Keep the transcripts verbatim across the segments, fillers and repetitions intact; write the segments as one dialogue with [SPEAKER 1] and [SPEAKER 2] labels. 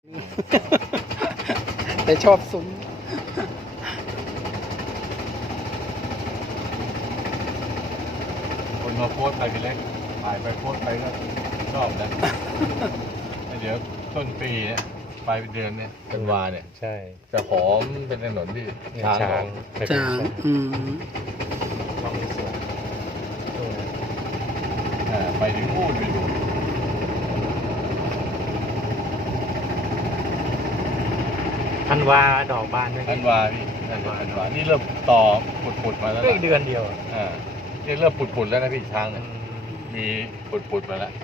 [SPEAKER 1] แต่ชอบซุ้ม
[SPEAKER 2] คนมาโพสต์ไปพี่เล็กถ่ายไปโพสต์ไปก็ชอบนะเดี๋ยวต้นปีเนี่ยปลายเดือนเนี่ยธันวาเนี่ย
[SPEAKER 3] ใช่
[SPEAKER 2] จะหอมเป็นถนนที่
[SPEAKER 3] ช้า
[SPEAKER 2] ช้าง
[SPEAKER 3] ง
[SPEAKER 1] จางอืม
[SPEAKER 3] มองสวย
[SPEAKER 2] อ่าไปถึงนู่นไปดู
[SPEAKER 3] ธันวาดอกบานด้วย
[SPEAKER 2] ธันวาพี่ธันวาธันวานี่เริ่มต่อปุดๆมาแล้ว
[SPEAKER 3] ก็
[SPEAKER 2] นะ
[SPEAKER 3] อีกเดือนเดียวอะ
[SPEAKER 2] อ่านี่เริ่มปุดๆแล้วนะพี่ช้าง
[SPEAKER 3] อื
[SPEAKER 2] เนี่ย
[SPEAKER 3] ม
[SPEAKER 2] มีปุดๆมาแล้ว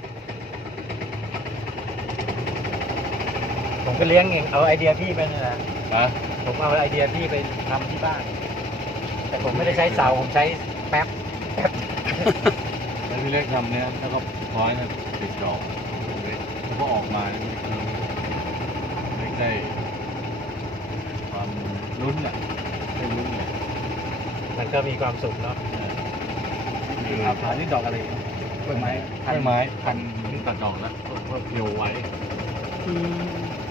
[SPEAKER 3] ผมก็เลี้ยงเองเอาไอเดียพี่ไปนี่แหละ
[SPEAKER 2] นะ
[SPEAKER 3] ผมเอาไอเดียพี่ไปทำที่บ้าน แต่ผมไม่ได้ใช้เสาผมใช้แป๊บ
[SPEAKER 2] แล้วพี่เล็กทำเนี่ยแล้วก็ร้อยนะติดดอกแล้วก็ออกมาเนี่ยเล็กได้ความลุ้นอ่ะได้ลุ้นเลย
[SPEAKER 3] มันก็มีความสุขเนาะ
[SPEAKER 2] มีครับ
[SPEAKER 3] อันนี้ดอกอะไรกล้วยไม้
[SPEAKER 2] กล้วยไม้พันธุ์ตัดดอกแล้วก็เพียวไว้
[SPEAKER 1] อืม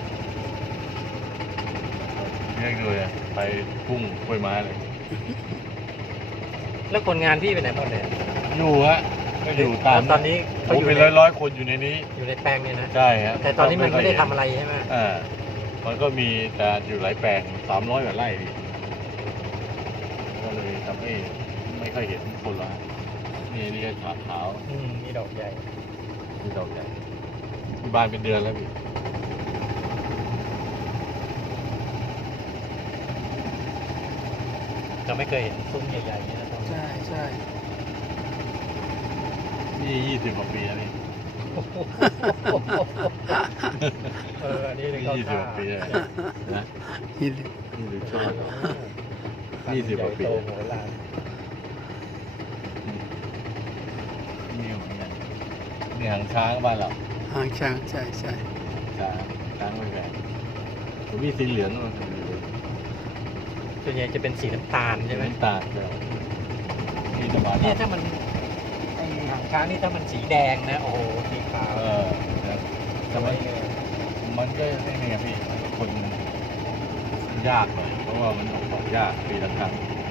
[SPEAKER 2] เรียกเลยอะไปพุ่งกล้วยไม้เลย
[SPEAKER 3] แล้วคนงานพี่ไปไหนหมดเนี่ย
[SPEAKER 2] อยู่ฮะก็อยู่ตาม
[SPEAKER 3] ตอนนี้เขา
[SPEAKER 2] โอ้
[SPEAKER 3] อยู่
[SPEAKER 2] เป็น
[SPEAKER 3] ใน
[SPEAKER 2] ร้อยร้อยๆคนอยู่ในนี้
[SPEAKER 3] อยู่ในแปลงเนี่ยนะ
[SPEAKER 2] ใช่ฮะ
[SPEAKER 3] แต่ตอนนี้มันไม่ได้ทำอะไรใช่ไหม
[SPEAKER 2] อ่ามันก็มีแต่อยู่หลายแปลงสามร้อยกว่าไร่ดิก็เลยทำให้ไม่ค่อยเห็นคนละนี่นี่ก็ขาขาว
[SPEAKER 3] อืมมีดอกใหญ่
[SPEAKER 2] ที่ดอกใหญ่ที่บ้านเป็นเดือนแล้วพี่
[SPEAKER 3] เราไม่เคยเห็นซุ้มใหญ่ๆอย่างนี้นะตอนนี้
[SPEAKER 1] ใช่ใช่
[SPEAKER 2] นี่ยี่สิบกว่าปีแล้วนี่
[SPEAKER 3] เอออันนี้เลย
[SPEAKER 2] นี่
[SPEAKER 3] เขา
[SPEAKER 2] ยี่สิบ
[SPEAKER 3] ท่าก
[SPEAKER 2] ว่าปีแล้วนะ
[SPEAKER 1] นี่เลย
[SPEAKER 2] นี่หรือชอบยี่สิบกว่าปี
[SPEAKER 3] โตโหฬาร
[SPEAKER 2] นี่เหมือนกันนี่หางช้างบ้านเรา
[SPEAKER 1] หางช้างใช่ใช่
[SPEAKER 2] ช้างช้างไม่แพงผมมีสีเหลืองมัน
[SPEAKER 3] ส่วนใหญ่จะเป็นสีน้ำตาลใช่ไหม
[SPEAKER 2] น้ำตาลเลยนี่จะมา
[SPEAKER 3] เนี่ยถ้ามันไอหางช้างนี่ถ้ามันสีแดงนะโอ้โหสีขาว
[SPEAKER 2] เออนะแต่มันมันก็ไม่ไงพี่มันก็คนยากหน่อยเพราะว่ามันออกดอกยากปีละครั้ง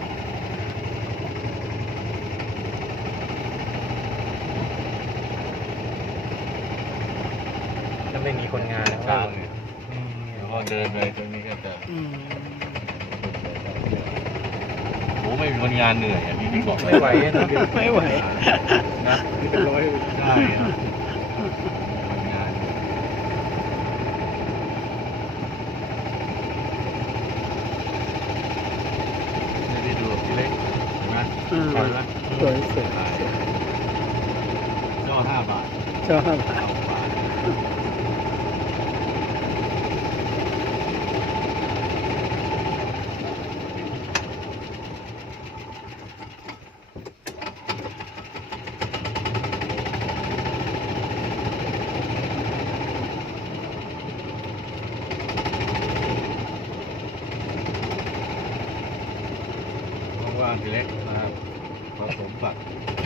[SPEAKER 3] แล้วไม่มีคนงานแล้ว
[SPEAKER 2] ช้างเนี่ย
[SPEAKER 3] อืม
[SPEAKER 2] แล้วก็เดินไปตรงนี้ก็จะ
[SPEAKER 1] อืม
[SPEAKER 2] โอ้ไม่มีคนงานเหนื่อยอ่ะพี่พี่บอก
[SPEAKER 3] ไม่ไหวอะเนอะ
[SPEAKER 1] ไม่ไหว
[SPEAKER 2] นะเป็นร้อยได้อะคนงานเนี่ยพี่ดูพี่เล็กเห็นไหม
[SPEAKER 1] อืม
[SPEAKER 2] สวยไหม
[SPEAKER 1] สวยสวย
[SPEAKER 2] ขายเจ้าห้าบาท
[SPEAKER 1] ชอบ
[SPEAKER 2] เก้าบาทว่างๆพี่เล็กนะครับผสมฝัก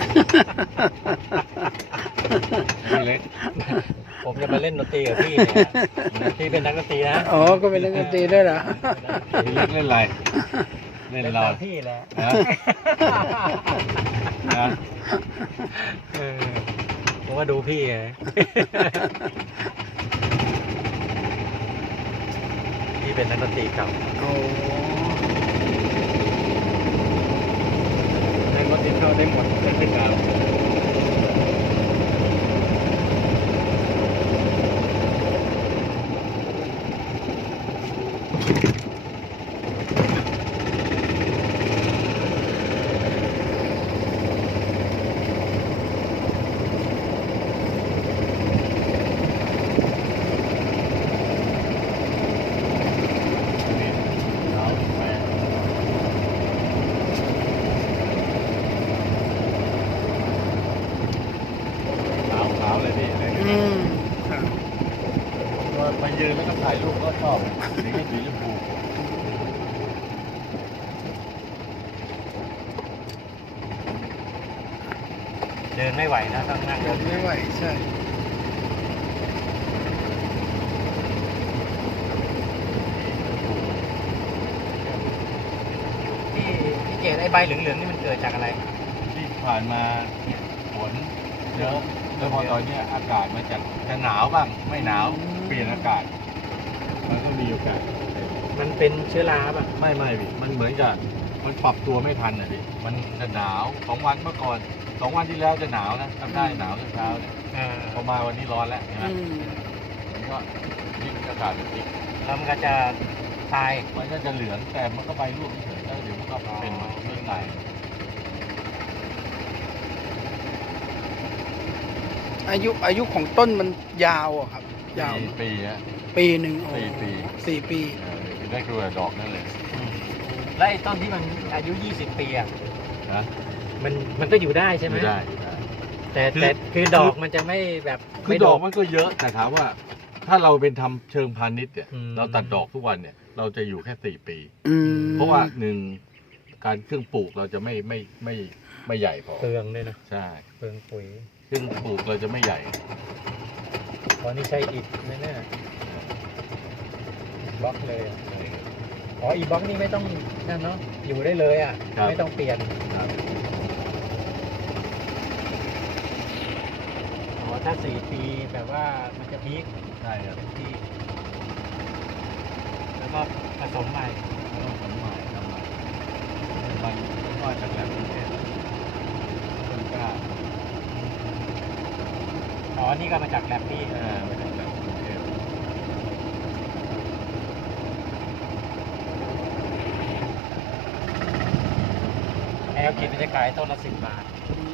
[SPEAKER 2] พี่เล็ก
[SPEAKER 3] ผมจะมาเล่นดนตรีกับพี่เนี่ยพี่เป็นนักดนตรีนะ
[SPEAKER 1] อ๋อก็เป็นนักดนตรีด้วยเหรอ
[SPEAKER 2] พี่เล็กเล่นอะไรเล่น
[SPEAKER 3] เล่น
[SPEAKER 2] เรา
[SPEAKER 3] ตามพี่แหละ
[SPEAKER 2] นะนะ
[SPEAKER 3] เออผมว่าดูพี่ไงพี่เป็นนักดนตรีเก่า
[SPEAKER 1] โอ้
[SPEAKER 2] เล่นรถติดเข้าได้หมดเล่นเป็นดาวนี่ดาวแปดขาวขาวเลยพี่เล่น
[SPEAKER 1] อืมครับ
[SPEAKER 2] มายืนแล้วก็ถ่ายรูปก็ชอบสีก็สีชมพู
[SPEAKER 3] เดินไม่ไหวนะต้องนั่ง
[SPEAKER 1] เดินไม่ไหวใช่
[SPEAKER 3] ไอ้ใบเหลืองๆนี่มันเกิดจากอะไร
[SPEAKER 2] ที่ผ่านมาฝนเยอะแล้วพอตอนเนี้ยอากาศมันจะจะหนาวบ้างไม่หนาวเปลี่ยนอากาศ มันก็มีโอกาส
[SPEAKER 3] มันเป็นเชื้อราป่ะ
[SPEAKER 2] ไม่ไม่พี่มันเหมือนกับมันปรับตัวไม่ทันอ่ะพี่มันจะหนาวสองวันเมื่อก่อนสองวันที่แล้วจะหนาวนะทำได้หนาวเช้าๆเนี่ย
[SPEAKER 3] อ่า
[SPEAKER 2] พอมาวันนี้ร้อนแล้วเห็นไหม
[SPEAKER 1] อืม
[SPEAKER 2] มันก็ยิ่งอากาศเป็นพิษ
[SPEAKER 3] แล้วมันก็จะตาย
[SPEAKER 2] มันก็จะเหลืองแต่มันก็ใบร่วงเฉยๆแล้วเดี๋ยวมันก็เป็นเรื่องใหญ่
[SPEAKER 1] อายุอายุของต้นมันยาวอะครับ ยาว
[SPEAKER 2] ปีปีฮะ
[SPEAKER 1] ปีหนึ่งโอ้
[SPEAKER 2] สี่ปี
[SPEAKER 1] สี่ปี
[SPEAKER 2] เออได้คือดอกนั่นเลย
[SPEAKER 3] แล้วไอ้ต้นที่มันอายุยี่สิบปีอ่ะ
[SPEAKER 2] นะ
[SPEAKER 3] มันมันก็อยู่ได้ใช่ไหม
[SPEAKER 2] ไม่ได้ไม่ได้
[SPEAKER 3] แต่
[SPEAKER 2] คือ
[SPEAKER 3] แต่คือดอกมันจะไม่แบบ
[SPEAKER 2] คือ
[SPEAKER 3] ไม่
[SPEAKER 2] ดอกมันก็เยอะแต่ถามว่า ถ้าเราเป็นทำเชิงพาณิชย์เนี่ย
[SPEAKER 3] อืม
[SPEAKER 2] เราตัดดอกทุกวันเนี่ย เราจะอยู่แค่สี่ปี
[SPEAKER 1] อืม
[SPEAKER 2] เพราะว่าหนึ่งการเครื่องปลูกเราจะไม่ไม่ไม่ไม่ใหญ่พอ
[SPEAKER 3] เปลืองด้วยนะ
[SPEAKER 2] ใช่
[SPEAKER 3] เปลืองปุ๋ย
[SPEAKER 2] เครื่องปลูกเราจะไม่ใหญ่
[SPEAKER 3] ตอนนี้ใช้อิฐไหมเนี่ยบล็อกเลยอะอ๋ออีบล็อกนี่ไม่ต้องนั่นเนาะอยู่ได้เลยอ่ะ
[SPEAKER 2] ครับ
[SPEAKER 3] ไม่ต้องเปลี่ยน
[SPEAKER 2] ครับ
[SPEAKER 3] อ๋อถ้าสี่ปีแบบว่ามันจะพีค
[SPEAKER 2] ใช่ครับ
[SPEAKER 3] พีคแล้วก็ผสมใหม่
[SPEAKER 2] ต้องทำใหม่ทำใหม่มันก็จากแบบกรุงเทพต้นกล้า
[SPEAKER 3] อ๋อนี่ก็มาจากแลบพี่
[SPEAKER 2] อ่ามาจากแบบกรุงเทพ
[SPEAKER 3] แอลกินมันจะขายต้นละสิบบาท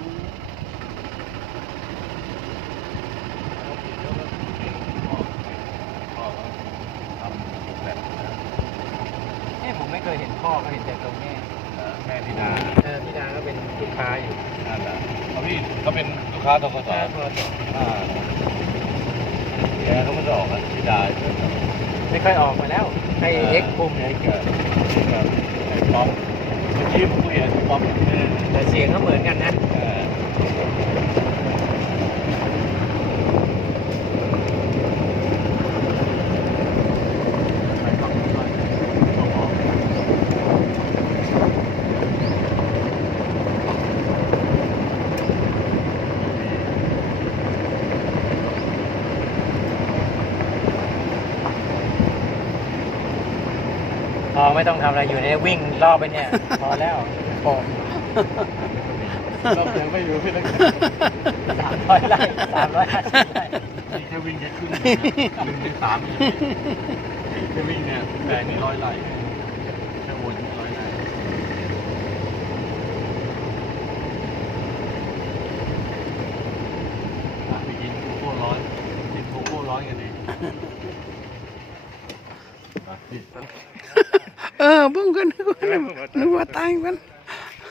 [SPEAKER 3] เนี่ยผมไม่เคยเห็นพ่อก็เห็นแต่ตรงนี้
[SPEAKER 2] แม่พี่ดา
[SPEAKER 3] เออพี่ดาก็เป็นลูกค้าอยู่
[SPEAKER 2] นั่นแหละเขาพี่เขาเป็นลูกค้าตกส
[SPEAKER 3] ถ้าพอจบ
[SPEAKER 2] อ่าแกเขาไม่ได้ออกอ่ะพี่ดา
[SPEAKER 3] ไม่ค่อยออกมาแล้วให้เอ็กซ์คุม
[SPEAKER 2] เอ็กซ์กับกับไอ้ป๊อปเมื่อกี้ผมคุยกับป๊อป
[SPEAKER 3] เออแต่เสียงก็เหมือนกันนะ
[SPEAKER 2] เออไปฟังเขาหน่อยเขาบอก
[SPEAKER 3] พอไม่ต้องทำอะไรอยู่ในวิ่งรอบไปเนี่ย พอแล้ว
[SPEAKER 1] พอ
[SPEAKER 2] เราเสียงไม่อยู่พี่เล็ก
[SPEAKER 3] สามร้อยไร่สามร้อยห้าสิบไร่
[SPEAKER 2] นี่แค่วิ่งแค่ครึ่งหนึ่งหนึ่งในสามนี่แค่วิ่งเนี่ยแต่นี่ร้อยไร่แค่วนนี่ร้อยไร่อ่ะไปกินโกโก้ร้อนกินโกโก้ร้อนกันดิอ่ะพี่
[SPEAKER 1] เออบุ้งก็นึกว่านึกว่าตายมัน